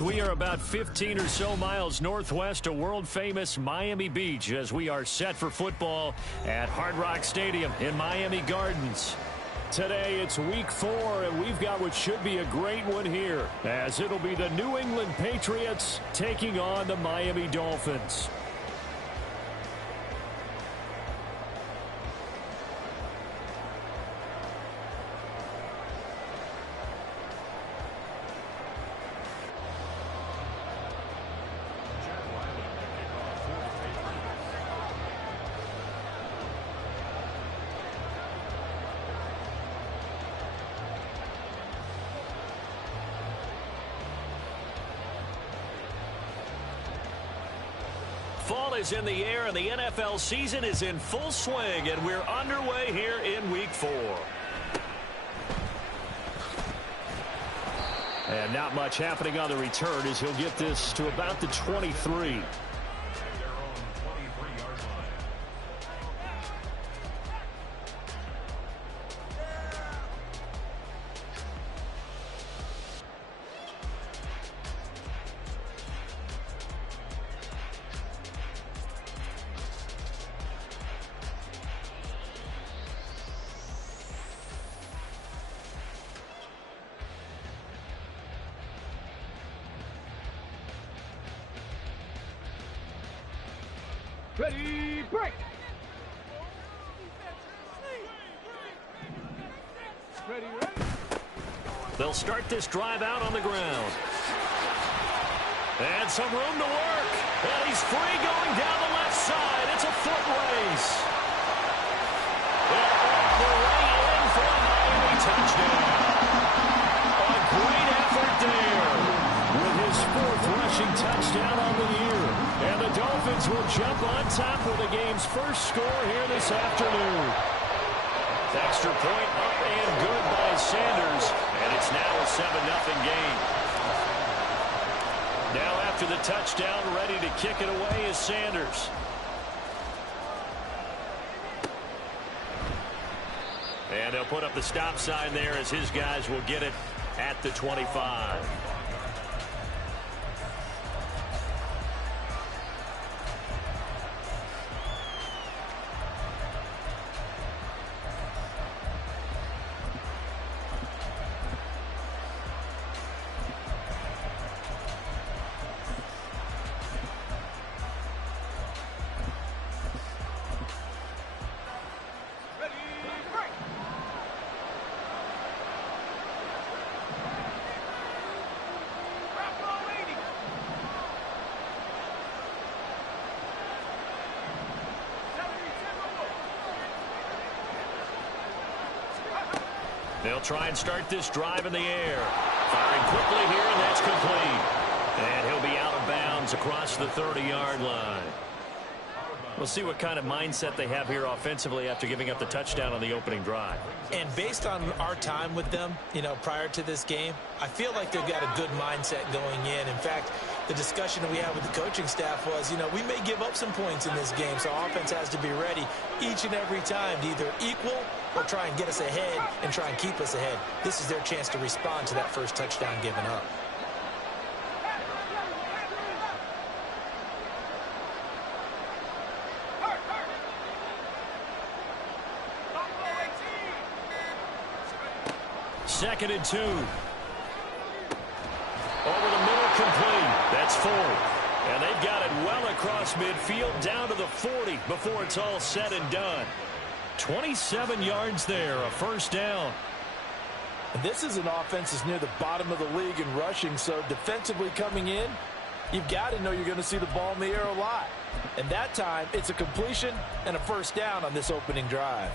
We are about 15 or so miles northwest of world-famous Miami Beach as we are set for football at Hard Rock Stadium in Miami Gardens. Today it's week 4, and we've got what should be a great one here, as it'll be the New England Patriots taking on the Miami Dolphins. Fall is in the air, and the NFL season is in full swing, and we're underway here in Week 4. And not much happening on the return as he'll get this to about the 23. Ready, break! Ready, ready! They'll start this drive out on the ground. And some room to work. And he's free going down the left side. It's a foot race. And all the way in for a Miami touchdown. A great effort there with his 4th rushing touchdown on the year. And the Dolphins will jump on top with the game's first score here this afternoon. Extra point up and good by Sanders. And it's now a 7-0 game. Now after the touchdown, ready to kick it away is Sanders. And they'll put up the stop sign there as his guys will get it at the 25. They'll try and start this drive in the air. Firing quickly here, and that's complete. And he'll be out of bounds across the 30-yard line. We'll see what kind of mindset they have here offensively after giving up the touchdown on the opening drive. And based on our time with them, prior to this game, I feel like they've got a good mindset going in. In fact, the discussion that we had with the coaching staff was, we may give up some points in this game, so offense has to be ready each and every time to either equal or try and get us ahead and try and keep us ahead. This is their chance to respond to that first touchdown given up. Second and 2. Over the middle, complete. That's 4. And they've got it well across midfield down to the 40 before it's all said and done. 27 yards there, a first down. And this is an offense that's near the bottom of the league in rushing, so defensively coming in, you've got to know you're going to see the ball in the air a lot. And that time, it's a completion and a first down on this opening drive.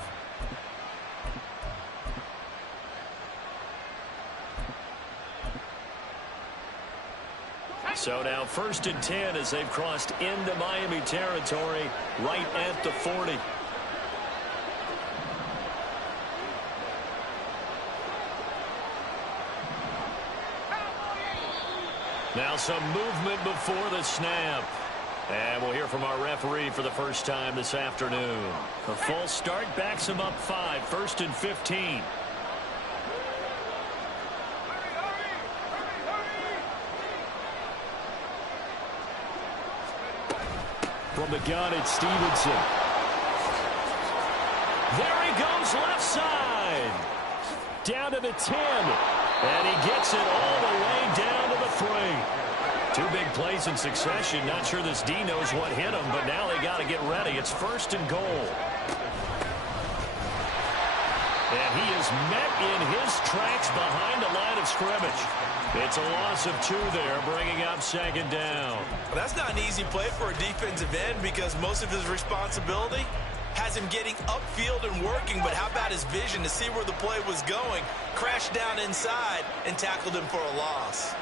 So now 1st and 10 as they've crossed into Miami territory right at the 40. Now some movement before the snap. And we'll hear from our referee for the first time this afternoon. A false start backs him up 5, 1st and 15. From the gun, it's Stevenson. There he goes left side. Down to the 10. And he gets it all the way down to the 3. Two big plays in succession. Not sure this D knows what hit him, but now they got to get ready. It's 1st and goal. And he is met in his tracks behind the line of scrimmage. It's a loss of 2 there, bringing up 2nd down. Well, that's not an easy play for a defensive end because most of his responsibility has him getting upfield and working, but how about his vision to see where the play was going, crashed down inside, and tackled him for a loss.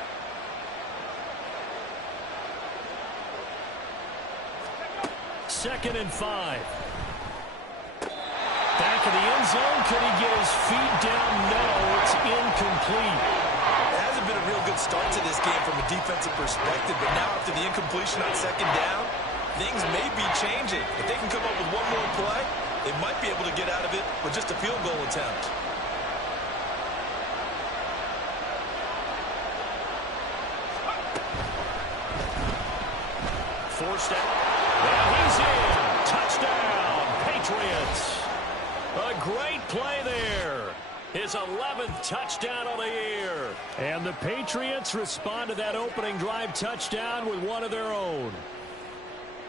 Second and 5. Back in the end zone. Could he get his feet down? No, it's incomplete. It hasn't been a real good start to this game from a defensive perspective, but now after the incompletion on 2nd down, things may be changing. If they can come up with one more play, they might be able to get out of it with just a field goal attempt. Forced out. And he's in. Touchdown, Patriots. A great play there. His 11th touchdown of the year. And the Patriots respond to that opening drive touchdown with one of their own.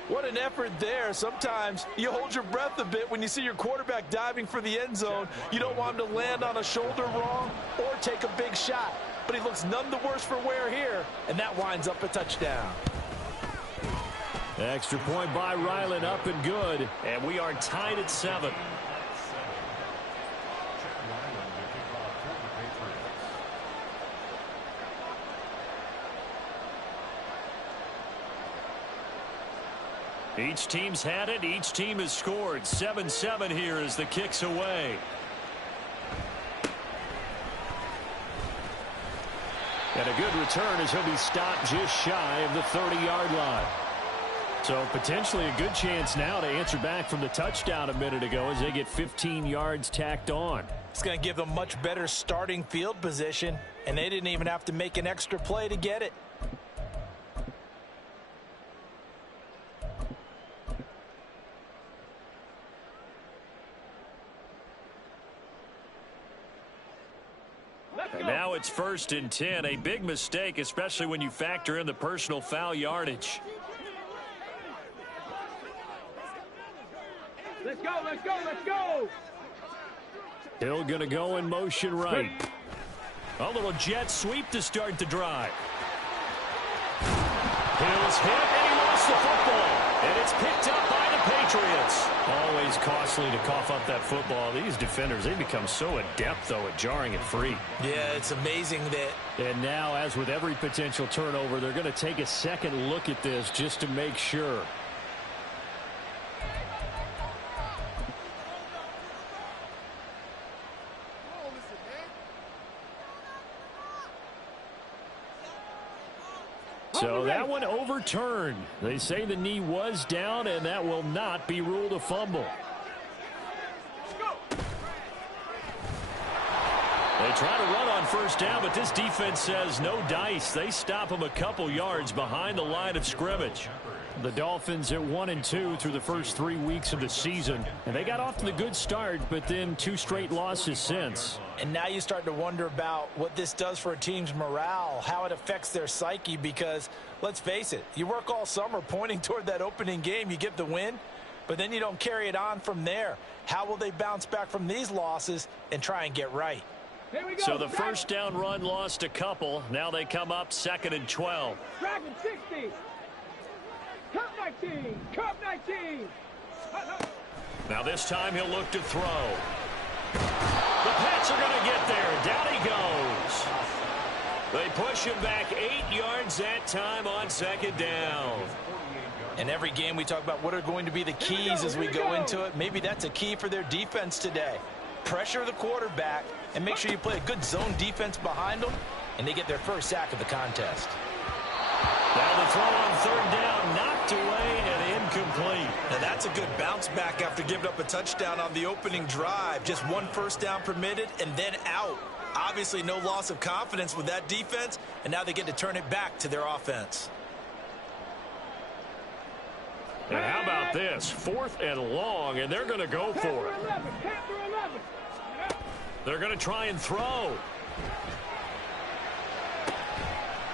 What an effort there. Sometimes you hold your breath a bit when you see your quarterback diving for the end zone. You don't want him to land on a shoulder wrong or take a big shot. But he looks none the worse for wear here, and that winds up a touchdown. Extra point by Ryland, up and good. And we are tied at 7. Each team's had it. Each team has scored. 7-7 here as the kick's away. And a good return as he'll be stopped just shy of the 30-yard line. So potentially a good chance now to answer back from the touchdown a minute ago as they get 15 yards tacked on. It's going to give them much better starting field position, and they didn't even have to make an extra play to get it. And now it's 1st and 10. A big mistake, especially when you factor in the personal foul yardage. Let's go, let's go, let's go! Hill going to go in motion right. A little jet sweep to start the drive. Hill's hit, and he lost the football. And it's picked up by the Patriots. Always costly to cough up that football. These defenders, they become so adept, though, at jarring it free. Yeah, it's amazing that. And now, as with every potential turnover, they're going to take a second look at this just to make sure. So that one overturned. They say the knee was down, and that will not be ruled a fumble. They try to run on 1st down, but this defense says no dice. They stop them a couple yards behind the line of scrimmage. The Dolphins at 1-2 through the first 3 weeks of the season. And they got off to the good start, but then 2 straight losses since. And now you start to wonder about what this does for a team's morale, how it affects their psyche, because let's face it, you work all summer pointing toward that opening game, you get the win, but then you don't carry it on from there. How will they bounce back from these losses and try and get right? Here we go. So the 1st down run lost a couple. Now they come up 2nd and 12. Dragon 60. Cup 19. Cup 19. Now this time he'll look to throw. The Pats are going to get there. Down he goes. They push him back 8 yards that time on 2nd down. In every game we talk about what are going to be the keys as we go into it. Maybe that's a key for their defense today. Pressure the quarterback and make sure you play a good zone defense behind them, and they get their first sack of the contest. Now the throw on 3rd down, knocked away and incomplete. Now that's a good bounce back after giving up a touchdown on the opening drive. Just 1 1st down permitted and then out. Obviously no loss of confidence with that defense, and now they get to turn it back to their offense. And how about this? 4th and long, and they're going to go for it. They're going to try and throw.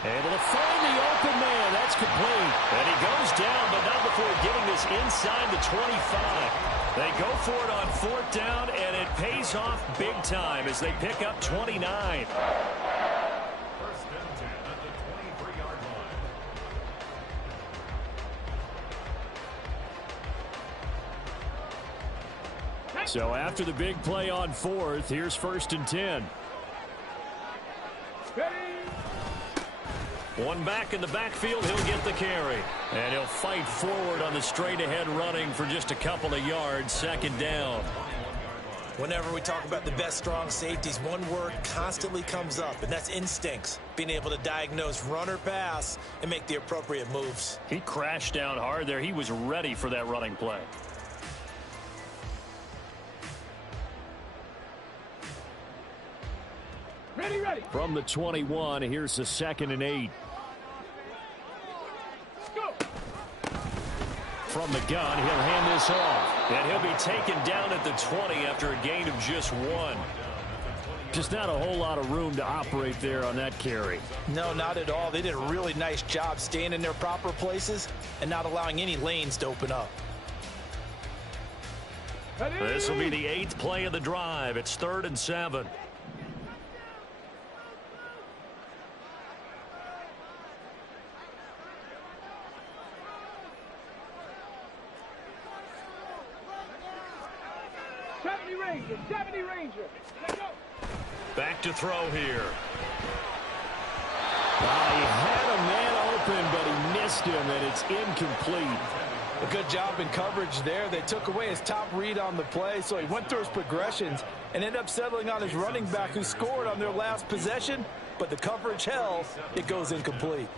Able to find the open man. That's complete. And he goes down, but not before getting this inside the 25. They go for it on 4th down, and it pays off big time as they pick up 29. First and 10 at the 23-yard line. So after the big play on 4th, here's 1st and 10. One back in the backfield, he'll get the carry. And he'll fight forward on the straight-ahead running for just a couple of yards, 2nd down. Whenever we talk about the best strong safeties, one word constantly comes up, and that's instincts. Being able to diagnose run or pass and make the appropriate moves. He crashed down hard there. He was ready for that running play. Ready. From the 21, here's the 2nd and 8. Go. From the gun, he'll hand this off. And he'll be taken down at the 20 after a gain of just 1. Just not a whole lot of room to operate there on that carry. No, not at all. They did a really nice job staying in their proper places and not allowing any lanes to open up. This will be the 8th play of the drive. It's 3rd and 7. Ranger. Back to throw here. He had a man open, but he missed him, and it's incomplete. A good job in coverage there. They took away his top read on the play, so he went through his progressions and ended up settling on his running back who scored on their last possession, but the coverage held. It goes incomplete.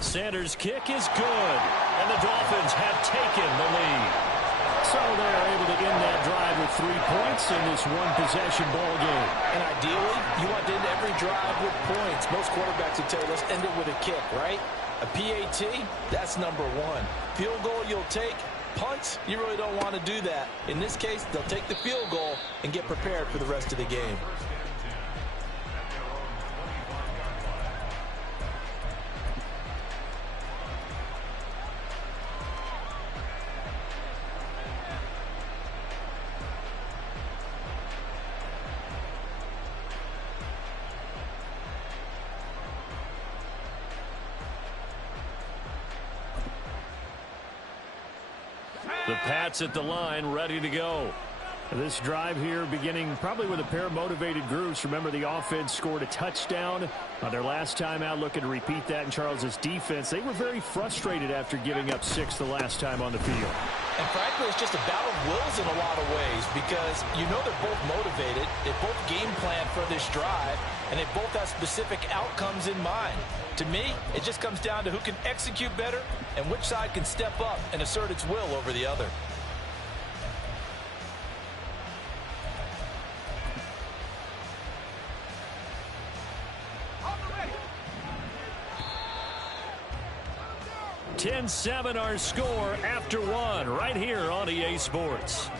Sanders' kick is good, and the Dolphins have taken the lead. So they're able to end that drive with 3 points in this one-possession ball game. And ideally, you want to end every drive with points. Most quarterbacks would tell you, let's end it with a kick, right? A PAT, that's number 1. Field goal you'll take. Punts, you really don't want to do that. In this case, they'll take the field goal and get prepared for the rest of the game. The Pats at the line, ready to go. This drive here beginning probably with a pair of motivated groups. Remember, the offense scored a touchdown on their last time out. Looking to repeat that in Charles's defense. They were very frustrated after giving up 6 the last time on the field. And frankly, it's just a battle of wills in a lot of ways because you know they're both motivated. They both game plan for this drive, and they both have specific outcomes in mind. To me, it just comes down to who can execute better and which side can step up and assert its will over the other. On the ready. 10-7 our score after 1 right here on EA Sports.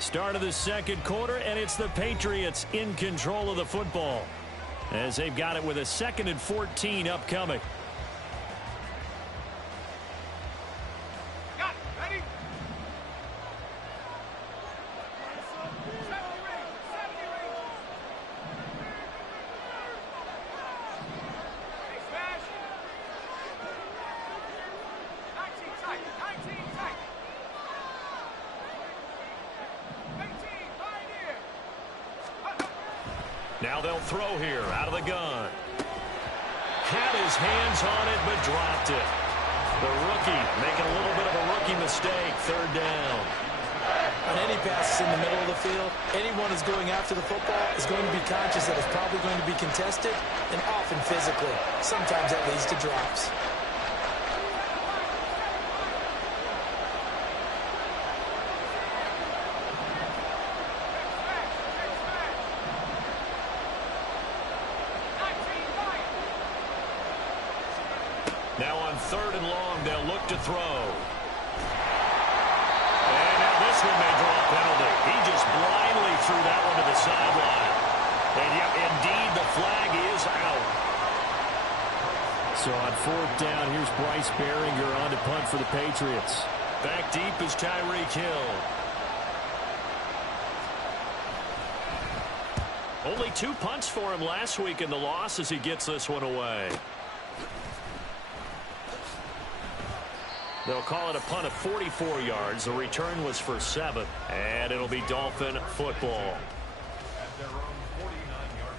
Start of the second quarter, and it's the Patriots in control of the football as they've got it with a 2nd and 14 upcoming. Got it. Ready? 70 Rangers. Hey, smash. 19 tight. 19 tight. 18 Pioneer. Now they'll throw here out of the gun. Had his hands on it, but dropped it. The rookie making a little bit of a rookie mistake. 3rd down. On any passes in the middle of the field, anyone who's going after the football is going to be conscious that it's probably going to be contested and often physically. Sometimes that leads to drops. Now on 3rd and long, they'll look to throw. And now this one may draw a penalty. He just blindly threw that one to the sideline. And yet, indeed, the flag is out. So on 4th down, here's Bryce Behringer on to punt for the Patriots. Back deep is Tyreek Hill. Only 2 punts for him last week in the loss as he gets this one away. They'll call it a punt of 44 yards. The return was for 7. And it'll be Dolphin football. At their own 49-yard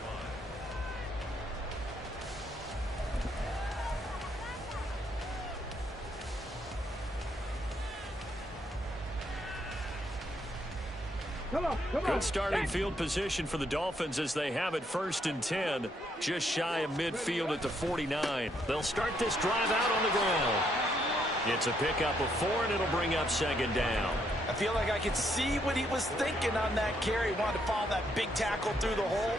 line. Good starting field position for the Dolphins as they have it 1st and 10, just shy of midfield at the 49. They'll start this drive out on the ground. It's a pickup of 4, and it'll bring up 2nd down. I feel like I could see what he was thinking on that carry. Wanted to follow that big tackle through the hole.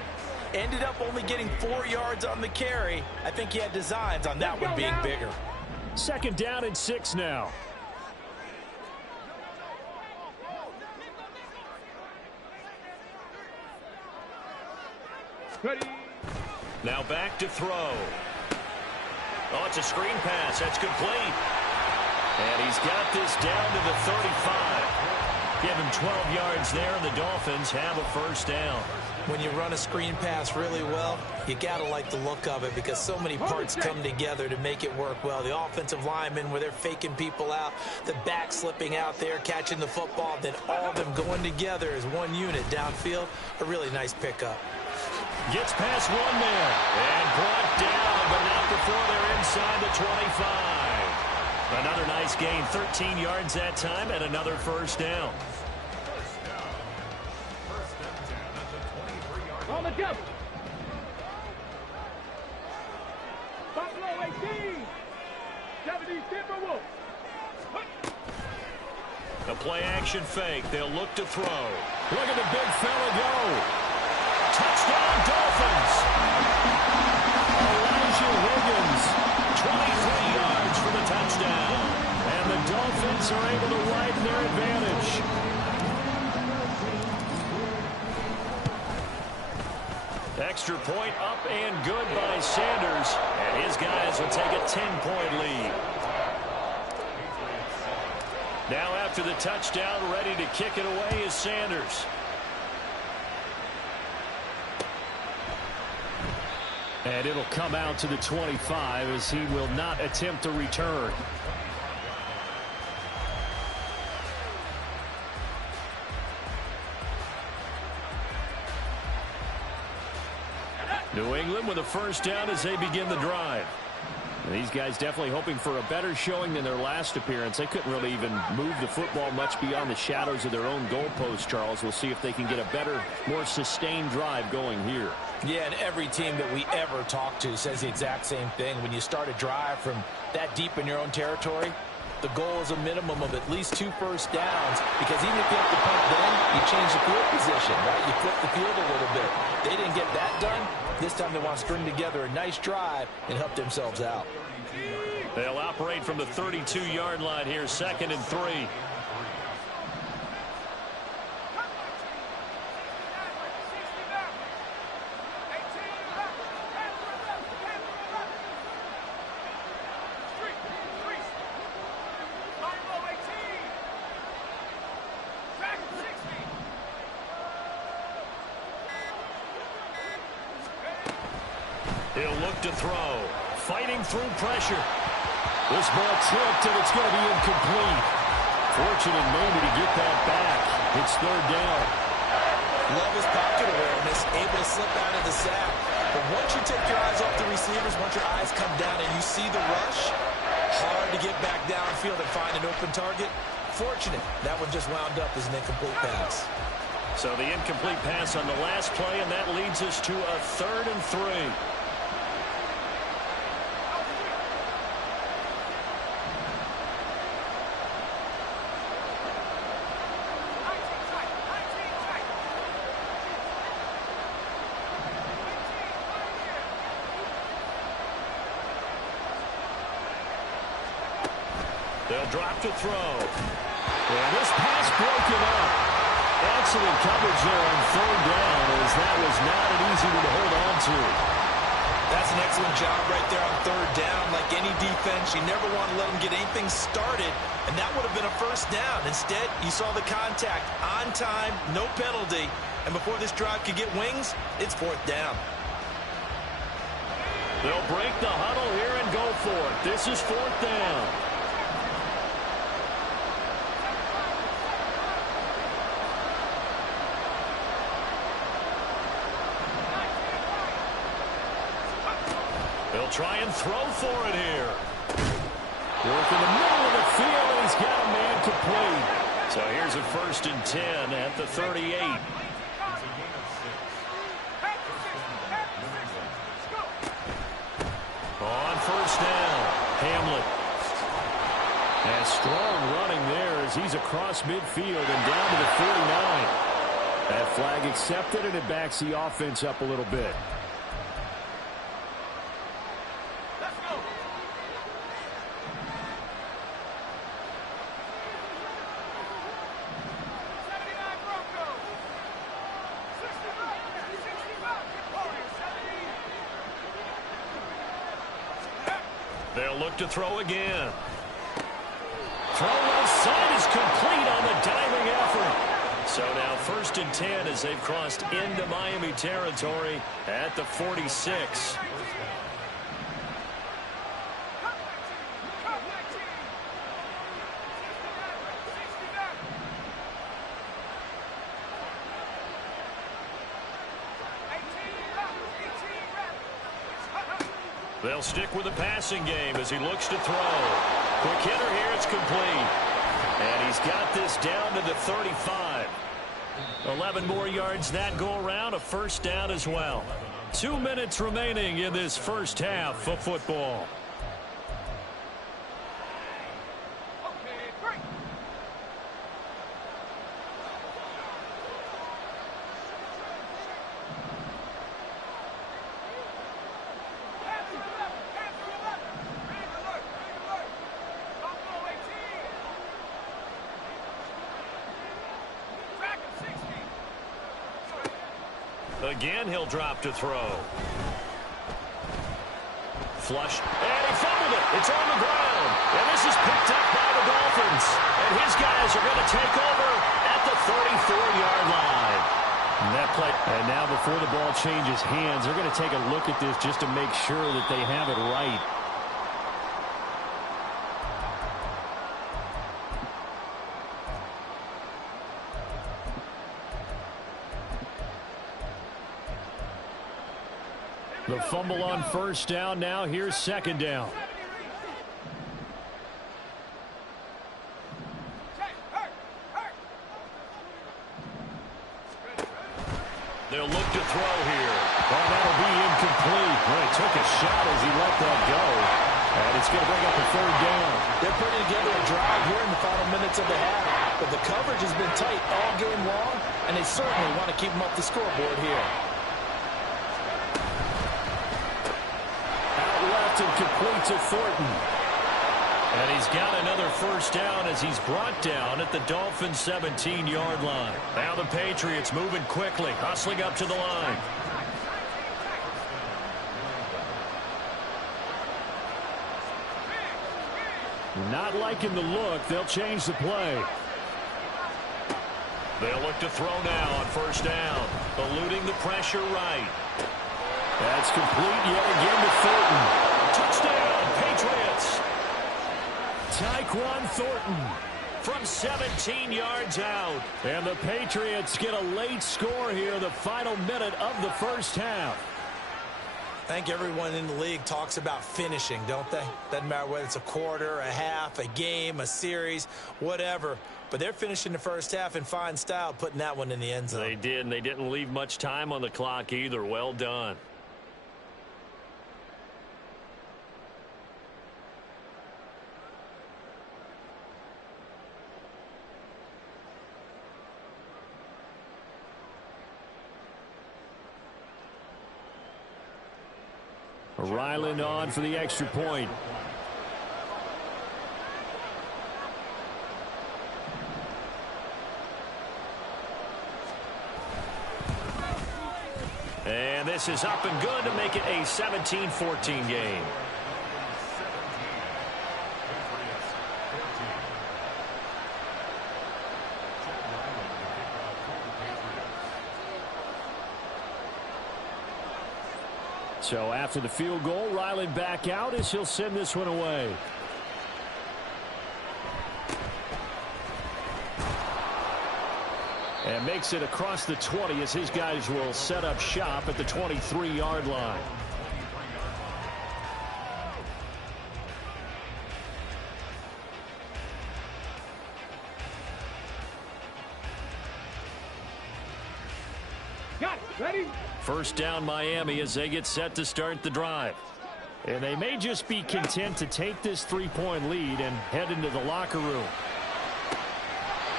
Ended up only getting 4 yards on the carry. I think he had designs on that one being bigger. 2nd down and 6 now. Now back to throw. Oh, it's a screen pass. That's complete. And he's got this down to the 35. Give him 12 yards there, and the Dolphins have a 1st down. When you run a screen pass really well, you got to like the look of it because so many parts come together to make it work well. The offensive linemen, where they're faking people out, the back slipping out there, catching the football, then all of them going together as one unit downfield. A really nice pickup. Gets past 1 man and brought down, but not before they're inside the 25. Another nice gain, 13 yards that time, and another 1st down. On the jump. Buffalo 18. 70 Timberwolves. A play-action fake. They'll look to throw. Look at the big fella go. Touchdown, Dolphins! Elijah Higgins, 23 yards for the touchdown. And the Dolphins are able to widen their advantage. Extra point up and good by Sanders. And his guys will take a 10-point lead. Now after the touchdown, ready to kick it away is Sanders. And it'll come out to the 25 as he will not attempt to return. New England with a 1st down as they begin the drive. And these guys definitely hoping for a better showing than their last appearance. They couldn't really even move the football much beyond the shadows of their own goalpost, Charles. We'll see if they can get a better, more sustained drive going here. Yeah, and every team that we ever talk to says the exact same thing. When you start a drive from that deep in your own territory, the goal is a minimum of at least 2 first downs, because even if you have to punt then, you change the field position, right? You flip the field a little bit. They didn't get that done. This time they want to string together a nice drive and help themselves out. They'll operate from the 32-yard line here, 2nd and 3. He'll look to throw. Fighting through pressure. This ball tipped, and it's going to be incomplete. Fortunate maybe to get that back. It's 3rd down. Love his pocket awareness, able to slip out of the sack. But once you take your eyes off the receivers, once your eyes come down and you see the rush, hard to get back downfield and find an open target. Fortunate, that one just wound up as an incomplete pass. So the incomplete pass on the last play, and that leads us to a 3rd and 3. They'll drop to throw. And this pass broken up. Excellent coverage there on third down, as that was not an easy one to hold on to. That's an excellent job right there on third down. Like any defense, you never want to let them get anything started, and that would have been a first down. Instead, you saw the contact on time, no penalty, and before this drive could get wings, it's fourth down. They'll break the huddle here and go for it. This is fourth down. They'll try and throw for it here. Work in the middle of the field, and he's got a man complete. So here's a 1st and 10 at the 38. On first down, Hamlet. And strong running there as he's across midfield and down to the 49. That flag accepted, and it backs the offense up a little bit. They'll look to throw again. Throw left side is complete on the diving effort. So now 1st and 10 as they've crossed into Miami territory at the 46. They'll stick with the passing game as he looks to throw. Quick hitter here, it's complete. And he's got this down to the 35. 11 more yards that go around, a first down as well. 2 minutes remaining in this first half of football. Again, he'll drop to throw. Flush, and he fumbled it. It's on the ground. And this is picked up by the Dolphins. And his guys are going to take over at the 34-yard line. And now before the ball changes hands, they're going to take a look at this just to make sure that they have it right. The fumble on first down. Now here's second down. They'll look to throw here. Oh, that'll be incomplete. Well, he took a shot as he let that go. And it's going to bring up a third down. They're putting together a drive here in the final minutes of the half. But the coverage has been tight all game long, and they certainly want to keep them up the scoreboard here. And complete to Thornton. And he's got another first down as he's brought down at the Dolphins' 17-yard line. Now the Patriots moving quickly, hustling up to the line. Not liking the look. They'll change the play. They'll look to throw now on first down, eluding the pressure right. That's complete yet again to Thornton. Touchdown, Patriots. Tyquan Thornton from 17 yards out. And the Patriots get a late score here, the final minute of the first half. I think everyone in the league talks about finishing, don't they? Doesn't matter whether it's a quarter, a half, a game, a series, whatever. But they're finishing the first half in fine style, putting that one in the end zone. They did, and they didn't leave much time on the clock either. Well done. Ryland on for the extra point. And this is up and good to make it a 17-14 game. So after the field goal, Ryland back out as he'll send this one away. And makes it across the 20 as his guys will set up shop at the 23-yard line. Got it. Ready? First down Miami as they get set to start the drive. And they may just be content to take this 3-point lead and head into the locker room.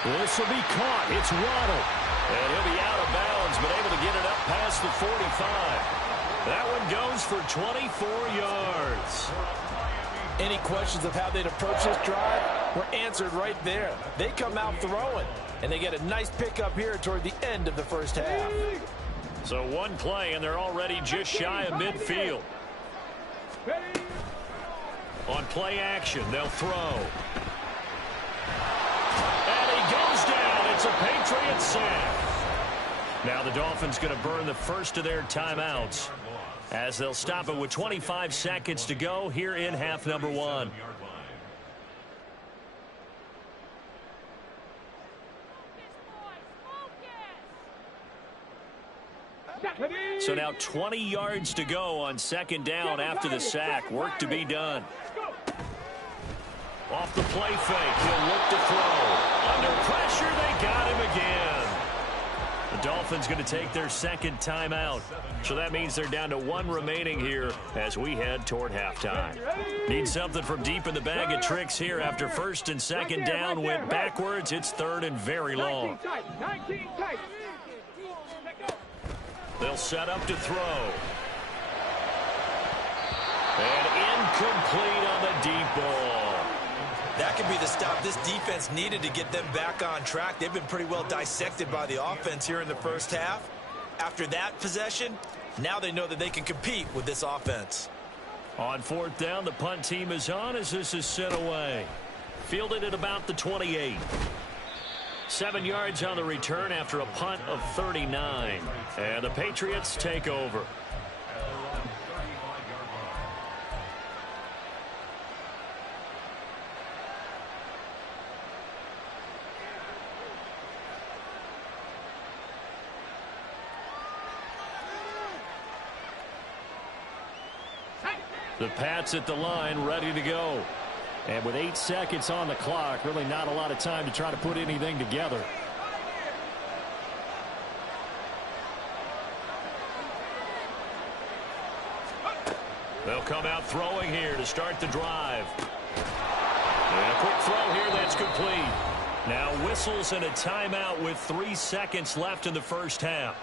This will be caught. It's Waddle. And he'll be out of bounds, but able to get it up past the 45. That one goes for 24 yards. Any questions of how they'd approach this drive were answered right there. They come out throwing, and they get a nice pickup here toward the end of the first half. So one play, and they're already just shy of midfield. Ready? On play action, they'll throw. And he goes down. It's a Patriots sack. Now the Dolphins going to burn the first of their timeouts as they'll stop it with 25 seconds to go here in half number 1. So now 20 yards to go on second down after the sack. Work to be done. Off the play fake, he'll look to throw. Under pressure, they got him again. The Dolphins going to take their second timeout. So that means they're down to 1 remaining here as we head toward halftime. Need something from deep in the bag of tricks here after first and second down went backwards. It's third and very long. 19 tight. They'll set up to throw. And incomplete on the deep ball. That could be the stop this defense needed to get them back on track. They've been pretty well dissected by the offense here in the first half. After that possession, now they know that they can compete with this offense. On fourth down, the punt team is on as this is sent away. Fielded at about the 28. 7 yards on the return after a punt of 39. And the Patriots take over. The Pats at the line, ready to go. And with 8 seconds on the clock, really not a lot of time to try to put anything together. They'll come out throwing here to start the drive. And a quick throw here that's complete. Now whistles and a timeout with 3 seconds left in the first half.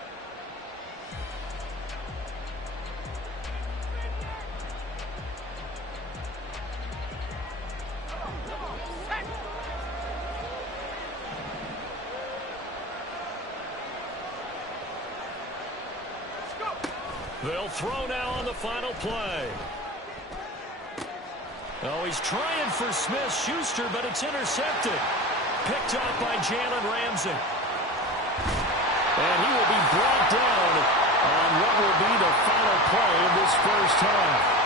They'll throw now on the final play. Oh, he's trying for Smith-Schuster, but it's intercepted. Picked off by Jalen Ramsey. And he will be brought down on what will be the final play of this first half.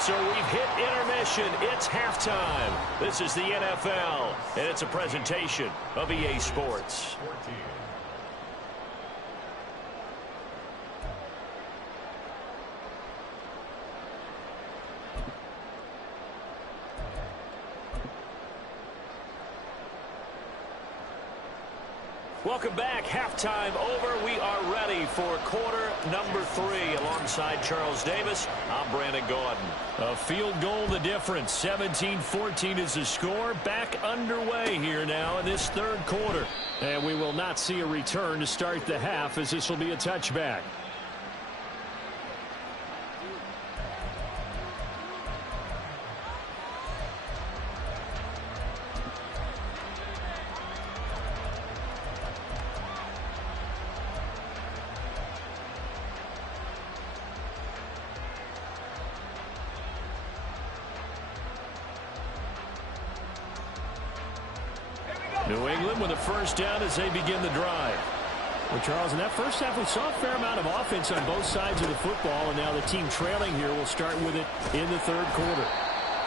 So we've hit intermission. It's halftime. This is the NFL, and it's a presentation of EA Sports. Welcome back. Halftime over. We are ready for quarter number 3. Alongside Charles Davis, I'm Brandon Gordon. A field goal the difference. 17-14 is the score. Back underway here now in this third quarter. And we will not see a return to start the half as this will be a touchback. New England with a first down as they begin the drive. Well, Charles, in that first half, we saw a fair amount of offense on both sides of the football, and now the team trailing here will start with it in the third quarter.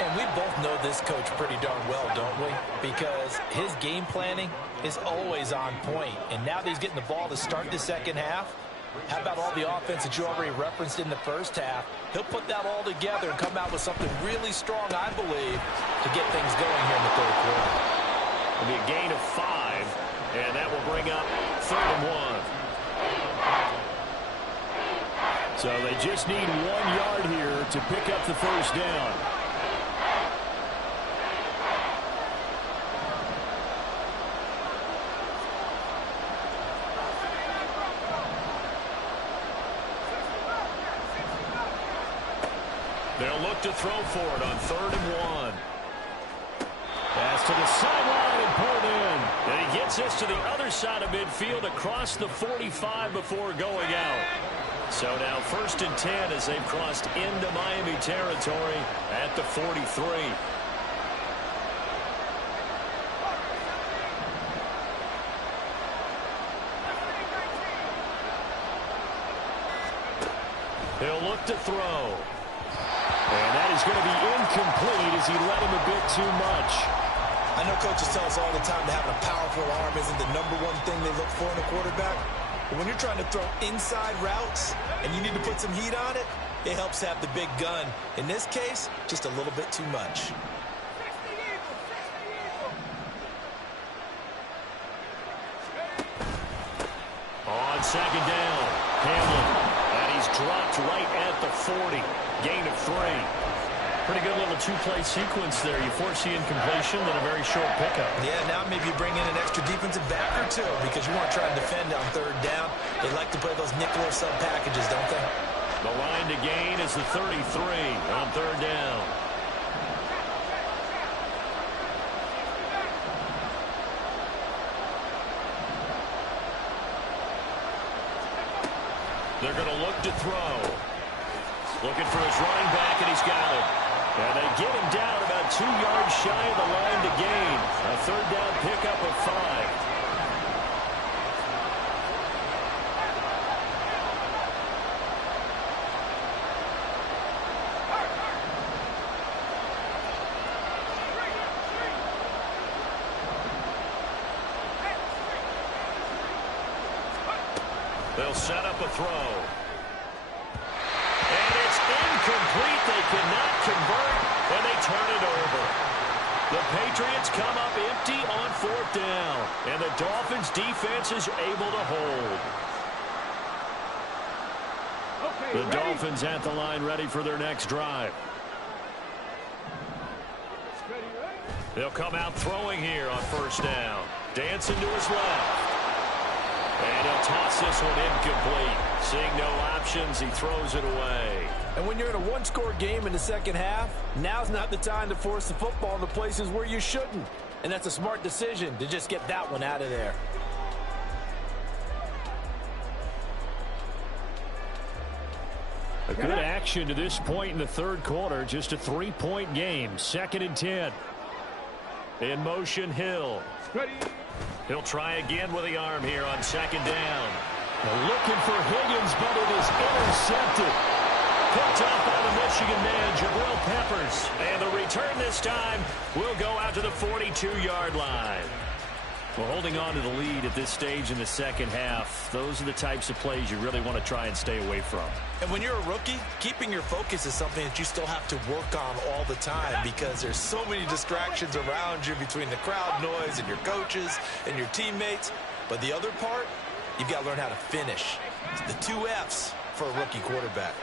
And we both know this coach pretty darn well, don't we? Because his game planning is always on point. And now that he's getting the ball to start the second half, how about all the offense that you already referenced in the first half? He'll put that all together and come out with something really strong, I believe, to get things going here in the third quarter. It'll be a gain of 5, and that will bring up 3rd and 1. So they just need 1 yard here to pick up the first down. They'll look to throw for it on 3rd and 1. Pass to the sideline and pulled in. And he gets this to the other side of midfield across the 45 before going out. So now 1st and 10 as they've crossed into Miami territory at the 43. He'll look to throw. And that is going to be incomplete as he led him a bit too much. I know coaches tell us all the time that having a powerful arm isn't the #1 thing they look for in a quarterback. But when you're trying to throw inside routes and you need to put some heat on it, it helps to have the big gun. In this case, just a little bit too much. On 2nd down, Hamlin. And he's dropped right at the 40. Gain of 3. Pretty good little two-play sequence there. You force the incompletion, then a very short pickup. Yeah, now maybe you bring in an extra defensive back or two because you want to try to defend on 3rd down. They like to play those nickel or sub packages, don't they? The line to gain is the 33 on 3rd down. They're going to look to throw. Looking for his running back, and he's got it. And they get him down about 2 yards shy of the line to gain. A 3rd down pickup of 5. They'll set up a throw. And it's incomplete. They cannot convert, and they turn it over. The Patriots come up empty on 4th down, and the Dolphins' defense is able to hold. Okay, The Dolphins at the line ready for their next drive. They'll come out throwing here on 1st down. Dancing to his left. And he'll toss this one incomplete. Seeing no options, he throws it away. And when you're in a one-score game in the second half, now's not the time to force the football in the places where you shouldn't. And that's a smart decision to just get that one out of there. A good action to this point in the 3rd quarter. Just a 3-point game. 2nd and 10. In motion, Hill. Ready. He'll try again with the arm here on 2nd down. Looking for Higgins, but it is intercepted. Picked up by the Michigan man, Jabril Peppers. And the return this time will go out to the 42-yard line. Well, holding on to the lead at this stage in the second half, those are the types of plays you really want to try and stay away from. And when you're a rookie, keeping your focus is something that you still have to work on all the time because there's so many distractions around you between the crowd noise and your coaches and your teammates. But the other part, you've got to learn how to finish. It's the 2 F's for a rookie quarterback.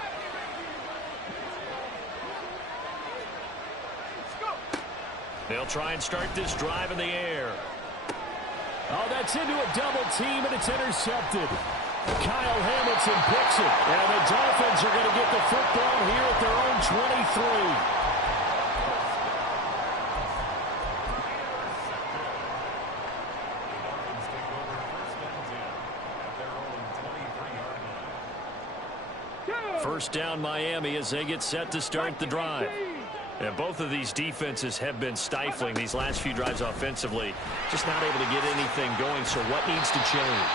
They'll try and start this drive in the air. Oh, that's into a double team, and it's intercepted. Kyle Hamilton picks it, and the Dolphins are going to get the football here at their own 23. First down Miami as they get set to start the drive. Yeah, both of these defenses have been stifling these last few drives offensively. Just not able to get anything going, so what needs to change?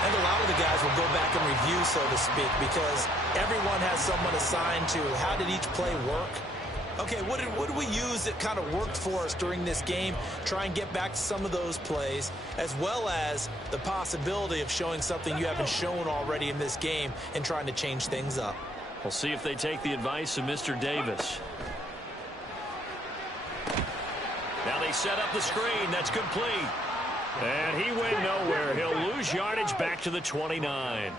I think a lot of the guys will go back and review, so to speak, because everyone has someone assigned to how did each play work. Okay, what did we use that kind of worked for us during this game? Try and get back to some of those plays, as well as the possibility of showing something you haven't shown already in this game and trying to change things up. We'll see if they take the advice of Mr. Davis. Now they set up the screen. That's complete. And he went nowhere. He'll lose yardage back to the 29.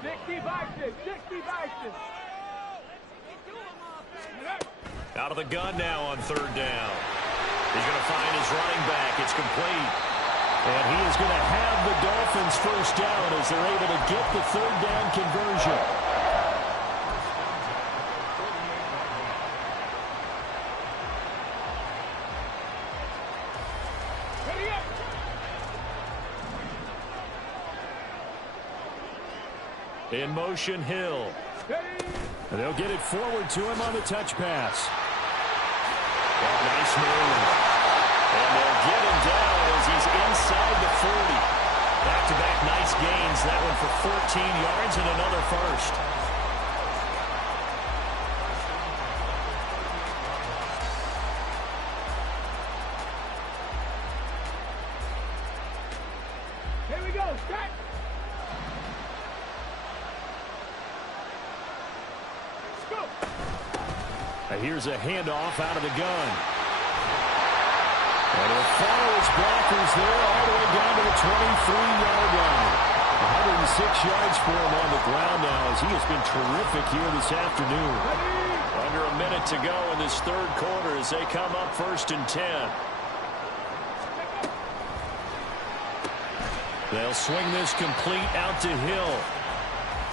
60 Vikings, 60 Vikings. Out of the gun now on third down. He's going to find his running back. It's complete. And he is going to have the Dolphins first down as they're able to get the third down conversion. In motion, Hill. And they'll get it forward to him on the touch pass. Oh, nice move. And they'll get him down as he's inside the 40. Back-to-back nice gains. That one for 14 yards and another first. Here we go, set. Here's a handoff out of the gun. And he'll follow his blockers there all the way down to the 23-yard line. 106 yards for him on the ground now as he has been terrific here this afternoon. Under a minute to go in this third quarter as they come up 1st and 10. They'll swing this complete out to Hill.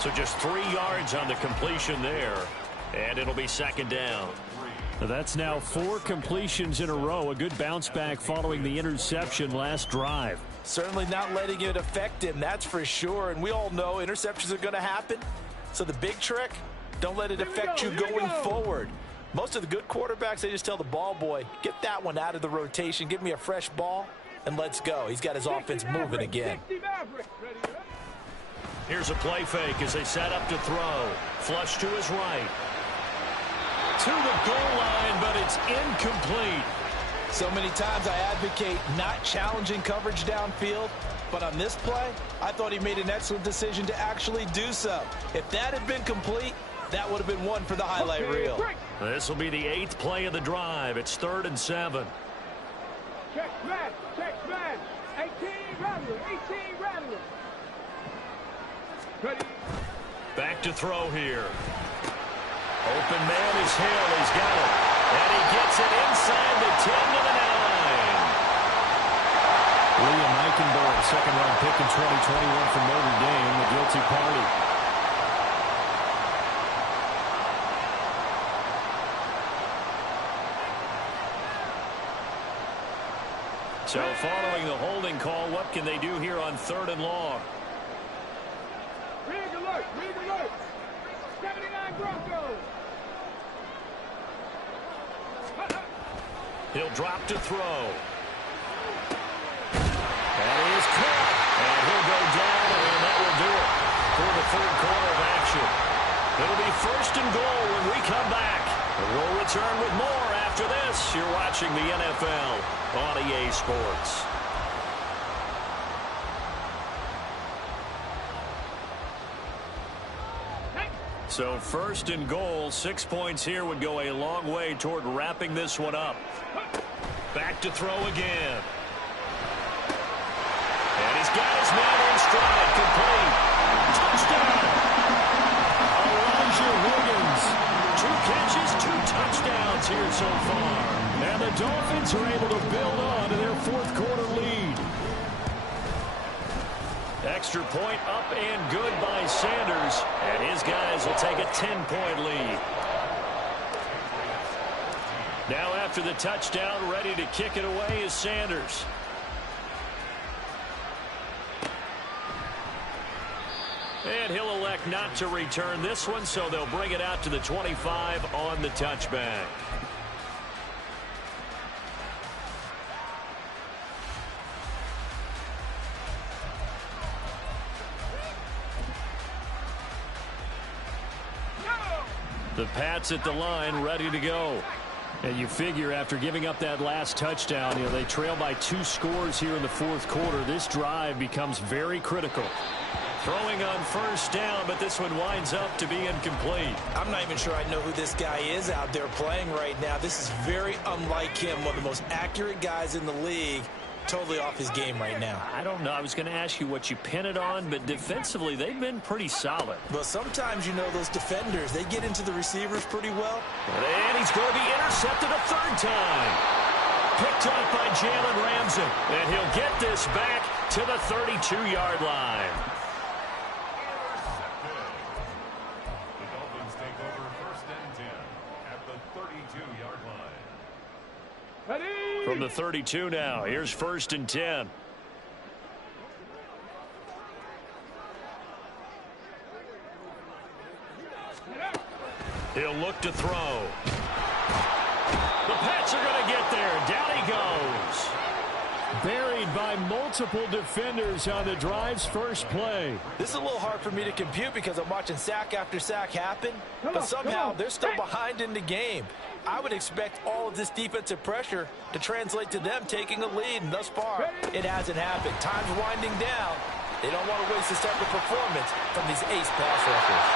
So just 3 yards on the completion there. And it'll be 2nd down. That's now 4 completions in a row. A good bounce back following the interception last drive. Certainly not letting it affect him, that's for sure. And we all know interceptions are going to happen. So the big trick, don't let it affect you going forward. Most of the good quarterbacks, they just tell the ball boy, get that one out of the rotation, give me a fresh ball, and let's go. He's got his offense moving again. Here's a play fake as they set up to throw. Flush to his right. To the goal line, but it's incomplete. So many times I advocate not challenging coverage downfield, but on this play, I thought he made an excellent decision to actually do so. If that had been complete, that would have been one for the highlight reel. This will be the 8th play of the drive. It's 3rd and 7. Check man, 18 Rattler, 18 Rattler. Ready. Back to throw here. Open man is Hill. He's got it. And he gets it inside the 10 to the 9. Liam Eichenberg, second-round pick in 2021 from Notre Dame, the guilty party. So following the holding call, what can they do here on 3rd and long? Rig alert, 79 Broncos. He'll drop to throw. That is caught. And he'll go down, and that will do it for the 3rd quarter of action. It'll be 1st and goal when we come back. We'll return with more after this. You're watching the NFL on EA Sports. So 1st and goal, 6 points here would go a long way toward wrapping this one up. Back to throw again. And he's got his man in stride, complete. Touchdown! Elijah Williams. 2 catches, 2 touchdowns here so far. And the Dolphins are able to build on to their 4th quarter lead. Extra point up and good by Sanders. And his guys will take a 10-point lead. Now after the touchdown, ready to kick it away is Sanders. And he'll elect not to return this one, so they'll bring it out to the 25 on the touchback. The Pats at the line, ready to go. And you figure after giving up that last touchdown, they trail by 2 scores here in the fourth quarter. This drive becomes very critical. Throwing on first down, but this one winds up to be incomplete. I'm not even sure I know who this guy is out there playing right now. This is very unlike him, one of the most accurate guys in the league. Totally off his game right now. I don't know. I was going to ask you what you pin it on, but defensively, they've been pretty solid. Well, sometimes, those defenders, they get into the receivers pretty well. And he's going to be intercepted a third time. Picked off by Jalen Ramsey. And he'll get this back to the 32-yard line. The Dolphins take over first and 10 at the 32-yard line. Ready? From the 32 now, here's first and 10. He'll look to throw. The Pats are going to get there. Down he goes. Buried by multiple defenders on the drive's first play. This is a little hard for me to compute because I'm watching sack after sack happen, but somehow they're still behind in the game. I would expect all of this defensive pressure to translate to them taking a lead, and thus far, it hasn't happened. Time's winding down. They don't want to waste a separate performance from these ace pass rushers.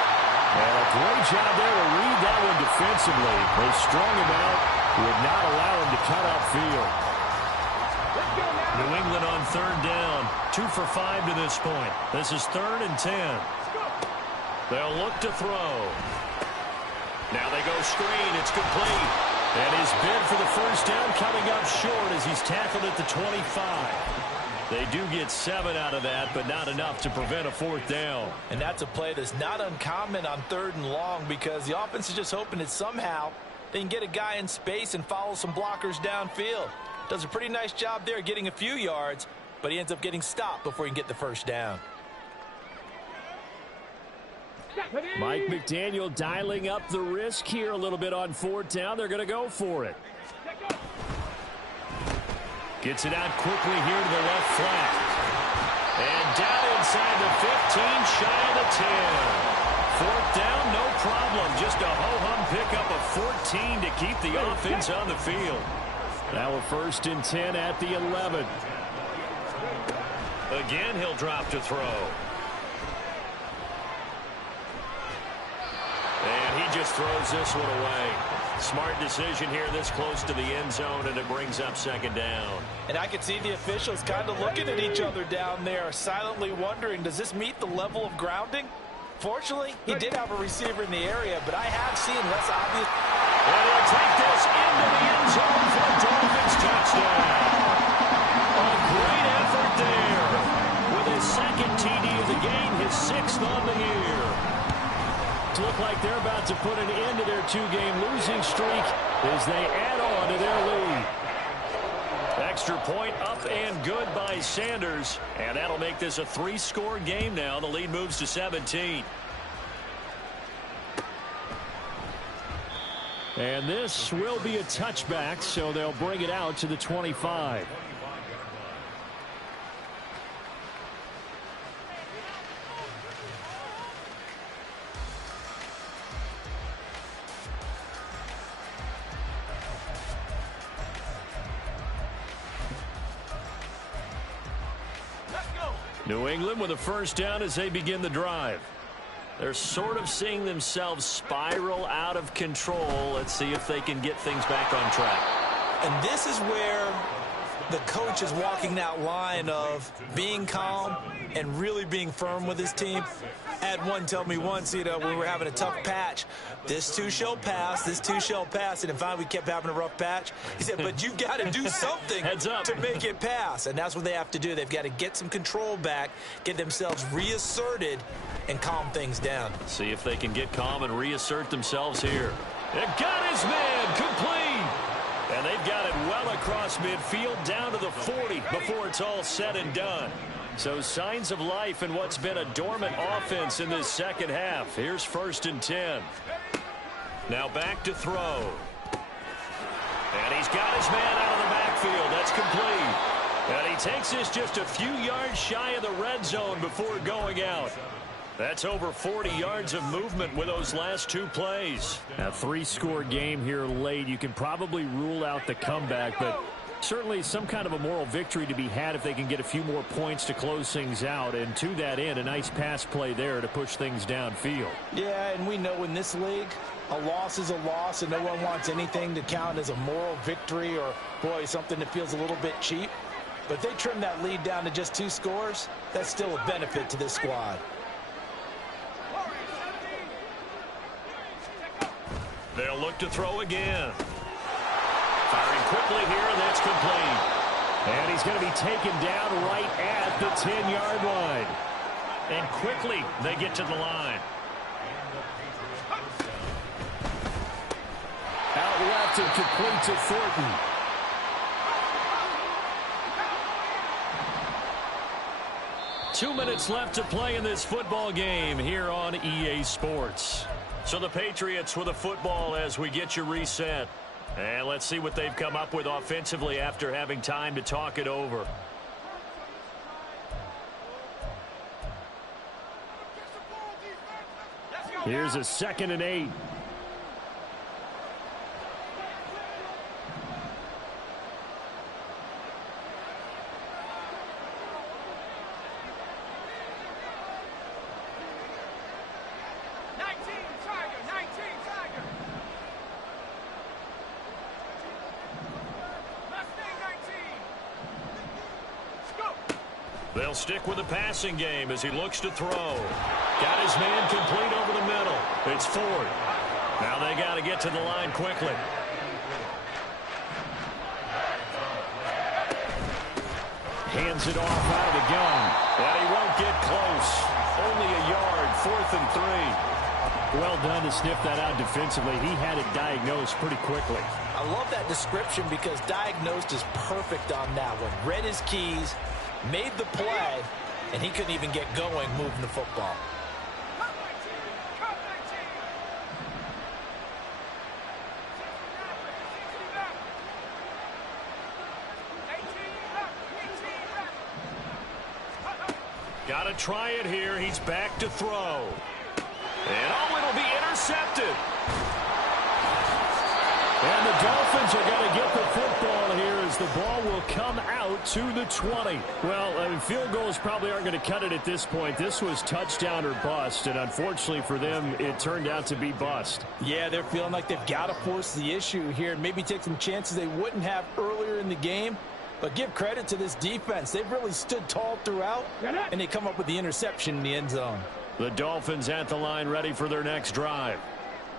Well, a great job there to read that one defensively. They strung him out, would not allow him to cut upfield. New England on third down. 2 for 5 to this point. This is 3rd and 10. They'll look to throw. Now they go screen. It's complete. And his bid for the first down coming up short as he's tackled at the 25. They do get 7 out of that, but not enough to prevent a 4th down. And that's a play that's not uncommon on 3rd and long because the offense is just hoping that somehow they can get a guy in space and follow some blockers downfield. Does a pretty nice job there getting a few yards, but he ends up getting stopped before he can get the first down. Mike McDaniel dialing up the risk here a little bit on 4th down. They're going to go for it. Gets it out quickly here to the left flat. And down inside the 15, shy of the 10. 4th down, no problem. Just a ho-hum pickup of 14 to keep the offense on the field. Now a 1st and 10 at the 11. Again, he'll drop to throw. And he just throws this one away. Smart decision here this close to the end zone, and it brings up 2nd down. And I could see the officials kind of looking at each other down there, silently wondering, does this meet the level of grounding? Fortunately, he did have a receiver in the area, but I have seen less obvious. And he'll take this into the end zone for a Dolphins touchdown. A great effort there. With his 2nd TD of the game, his 6th on the year. Look like they're about to put an end to their 2-game losing streak as they add on to their lead. Extra point up and good by Sanders, and that'll make this a 3-score game now. The lead moves to 17. And this will be a touchback, so they'll bring it out to the 25. New England with a first down as they begin the drive. They're sort of seeing themselves spiral out of control. Let's see if they can get things back on track. And this is where the coach is walking that line of being calm and really being firm with his team. I had one tell me once, we were having a tough patch. This too shall pass, this too shall pass. And finally, we kept having a rough patch. He said, but you got to do something to make it pass. And that's what they have to do. They've got to get some control back, get themselves reasserted, and calm things down. See if they can get calm and reassert themselves here. They've got his man complete. And they've got it well across midfield down to the 40 before it's all said and done. So signs of life in what's been a dormant offense in this second half. Here's 1st and 10. Now back to throw. And he's got his man out of the backfield. That's complete. And he takes this just a few yards shy of the red zone before going out. That's over 40 yards of movement with those last 2 plays. A 3-score game here late. You can probably rule out the comeback, but certainly some kind of a moral victory to be had if they can get a few more points to close things out. And to that end, a nice pass play there to push things downfield. Yeah, and we know in this league, a loss is a loss, and no one wants anything to count as a moral victory or, boy, something that feels a little bit cheap. But if they trim that lead down to just 2 scores, that's still a benefit to this squad. They'll look to throw again. Firing quickly here, and that's complete. And he's going to be taken down right at the 10-yard line. And quickly they get to the line. Out left and complete to Thornton. Two minutes left to play in this football game here on EA Sports. So the Patriots with a football as we get you reset. And let's see what they've come up with offensively after having time to talk it over. Here's a 2nd and 8. They'll stick with the passing game as he looks to throw. Got his man complete over the middle. It's Ford. Now they got to get to the line quickly. Hands it off out of the gun. And he won't get close. Only a yard, 4th and 3. Well done to sniff that out defensively. He had it diagnosed pretty quickly. I love that description because diagnosed is perfect on that one. Read his keys, made the play, and he couldn't even get going moving the football. Got to try it here. He's back to throw. And oh, it'll be intercepted. And the Dolphins are going to get the football here as the ball will come out to the 20. Well, I mean, field goals probably aren't going to cut it at this point. This was touchdown or bust, and unfortunately for them, it turned out to be bust. Yeah, they're feeling like they've got to force the issue here and maybe take some chances they wouldn't have earlier in the game. But give credit to this defense. They've really stood tall throughout, and they come up with the interception in the end zone. The Dolphins at the line ready for their next drive.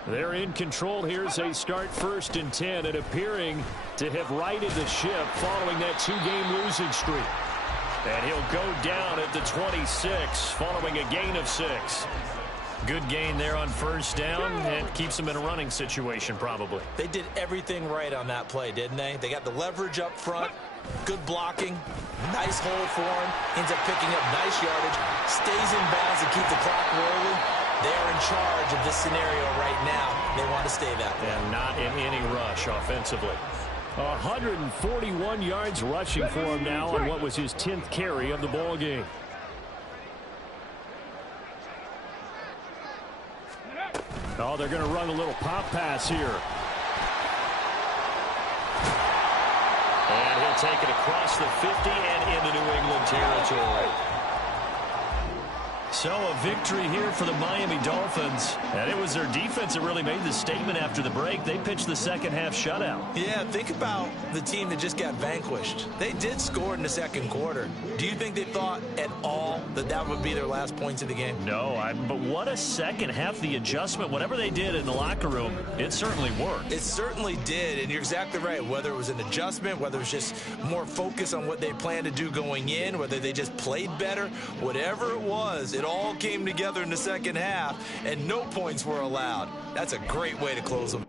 They're in control here as they start 1st and 10 and appearing to have righted the ship following that 2-game losing streak. And he'll go down at the 26 following a gain of 6. Good gain there on 1st down and keeps them in a running situation probably. They did everything right on that play, didn't they? They got the leverage up front, good blocking, nice hole for him, ends up picking up nice yardage, stays in bounds to keep the clock rolling. They're in charge of this scenario right now. They want to stay that way. And not in any rush offensively. 141 yards rushing for him now on what was his 10th carry of the ball game. Oh, they're going to run a little pop pass here. And he'll take it across the 50 and into New England territory. So a victory here for the Miami Dolphins. And it was their defense that really made the statement after the break. They pitched the second half shutout. Yeah, think about the team that just got vanquished. They did score in the second quarter. Do you think they thought at all that that would be their last points of the game? No, but what a second half. The adjustment, whatever they did in the locker room, it certainly worked. It certainly did, and you're exactly right. Whether it was an adjustment, whether it was just more focus on what they planned to do going in, whether they just played better, whatever it was, it all came together in the second half, and no points were allowed. That's a great way to close them.